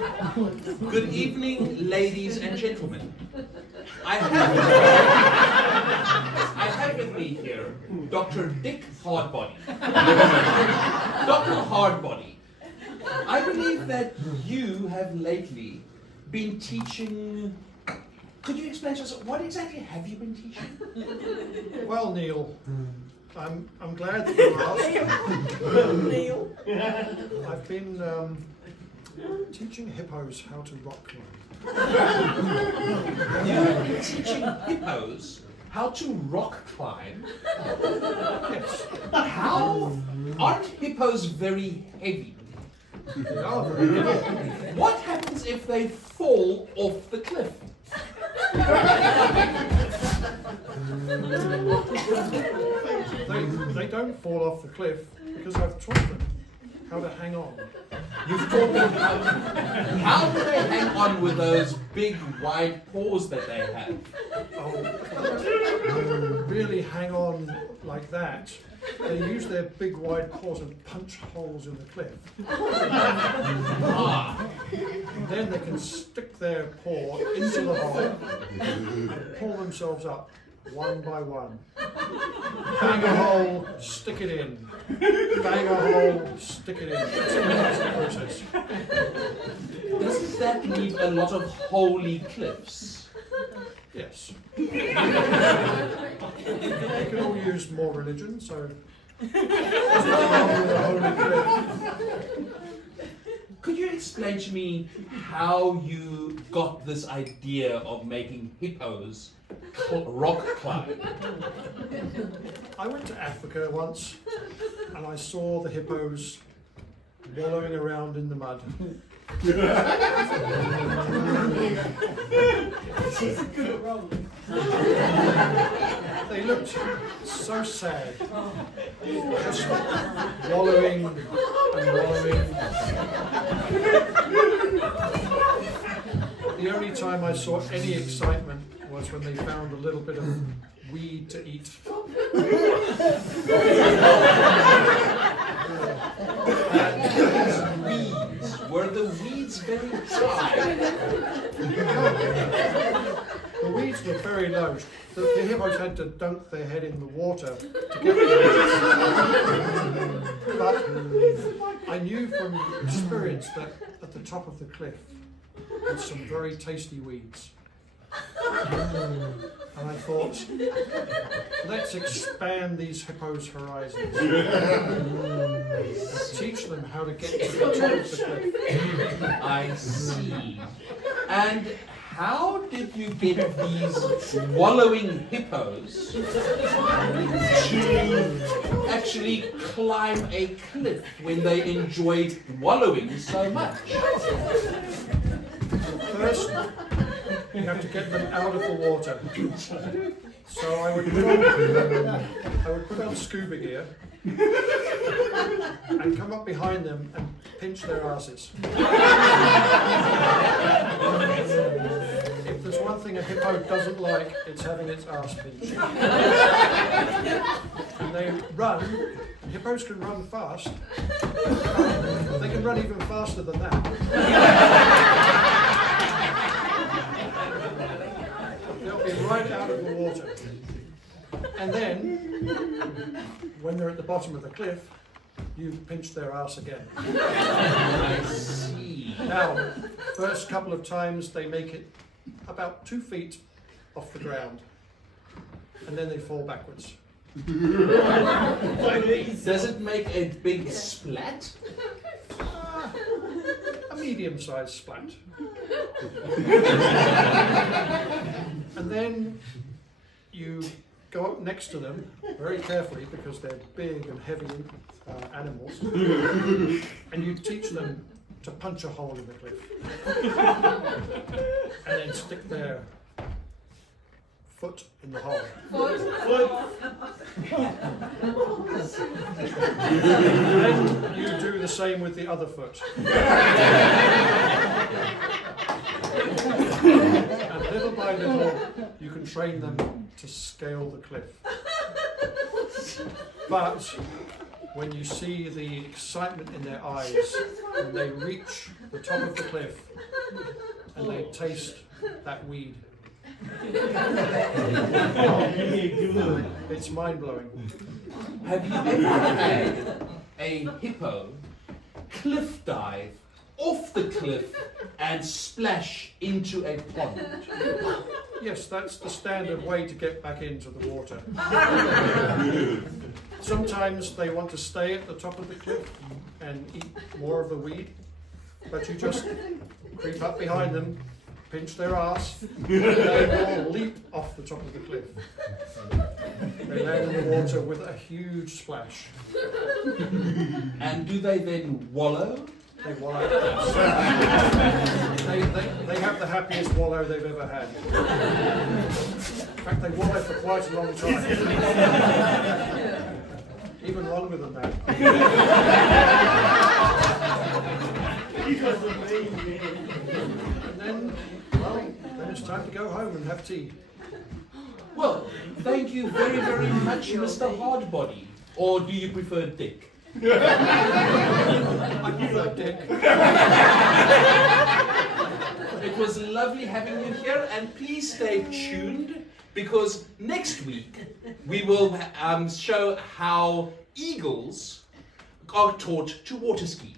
Good evening, ladies and gentlemen. I have with me here Dr. Dick Hardbody. Dr. Hardbody, I believe that you have lately been teaching. Could you explain to us what exactly have you been teaching? Well, Neil, I'm glad that you asked. Neil. I've been teaching hippos how to rock climb. You've been teaching hippos how to rock climb. Yes, How? Aren't hippos very heavy? they are very good. What happens if they fall off the cliff? They don't fall off the cliff because I've taught them how to hang on. You've taught them how do they hang on with those big wide paws that they have? Oh, really hang on like that. They use their big wide paws and punch holes in the cliff. Ah, And then they can stick their paw into the hole and pull themselves up one by one. Bang a hole, stick it in. Bang a hole, stick it in. That's the process. doesn't that leave a lot of holy cliffs? Yes. They can all use more religion, so there's nothing wrong with a holy cliff. Could you explain to me how you got this idea of making hippos rock climb? I went to Africa once and I saw the hippos wallowing around in the mud. They looked so sad, just wallowing and wallowing. The only time I saw any excitement was when they found a little bit of weed to eat. Weeds. Were the weeds very high? The weeds were very low. The hippos had to dunk their head in the water to get the weeds. But I knew from experience that at the top of the cliff there's some very tasty weeds. And I thought, let's expand these hippos' horizons. Teach them how to get to the top of the cliff. I see. And how did you get these wallowing hippos to actually climb a cliff when they enjoyed wallowing so much? First, you have to get them out of the water. So I would put on scuba gear and come up behind them and pinch their asses. If there's one thing a hippo doesn't like, it's having its ass pinched. And they run. Hippos can run fast. They can run even faster than that. They'll be right out of the water. And then, when they're at the bottom of the cliff, you pinch their ass again. I see. Now, first couple of times they make it about 2 feet off the ground. And then they fall backwards. Does it make a big splat? A medium-sized splat. And then you go up next to them very carefully because they're big and heavy animals, and you teach them to punch a hole in the cliff and then stick their foot in the hole. Then you do the same with the other foot. And little by little, you can train them to scale the cliff. But when you see the excitement in their eyes when they reach the top of the cliff and they taste that weed. It's mind-blowing. Have you ever had a hippo cliff dive off the cliff and splash into a pond? Yes, that's the standard way to get back into the water. Sometimes they want to stay at the top of the cliff and eat more of the weed, but you just creep up behind them, pinch their ass, and they will leap off the top of the cliff. They land in the water with a huge splash. And do they then wallow? They wallow. They have the happiest wallow they've ever had. In fact, they wallow for quite a long time. Even longer than that. And then, well, then it's time to go home and have tea. Well, thank you very, very much, Mr. Hardbody. Or do you prefer Dick? I prefer Dick. It was lovely having you here, and please stay tuned because next week we will show how eagles are taught to water ski.